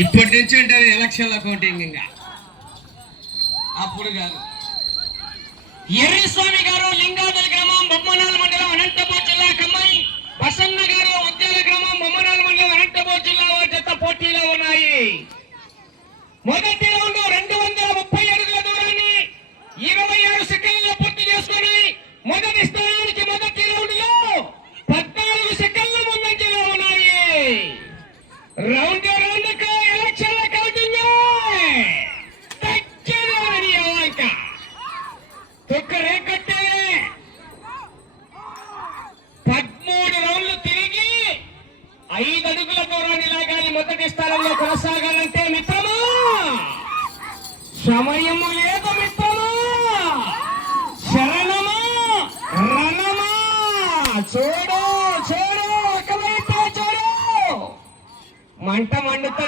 ఇప్పటి నుంచి ఉంటుంది ఎలక్షన్ల కౌంటింగ్ ఇంకా. అప్పుడు కాదు. ఎర్రిస్వామి గారు లింగాదల గ్రామం బొమ్మనాల మండలం అనంతపూర్ జిల్లా కమ్మాయి వసన్న గారు ఉద్యాల గ్రామం బొమ్మనాల మండలం అనంతపూర్ జిల్లా వారి జత పోటీలో ఉన్నాయి. మొదటి తొక్కరే కట్టారే పదమూడు రౌండ్లు తిరిగి ఐదు అడుగుల దూరాన్ని లాగాలి. మొదటి స్థానంలో కొనసాగాలంటే మిత్రమా? సమయము లేదు మిత్రమా? శరణమా? రణమా? చూడు చూడు ఒకవైపు చూడు. మంట మండుతుంది.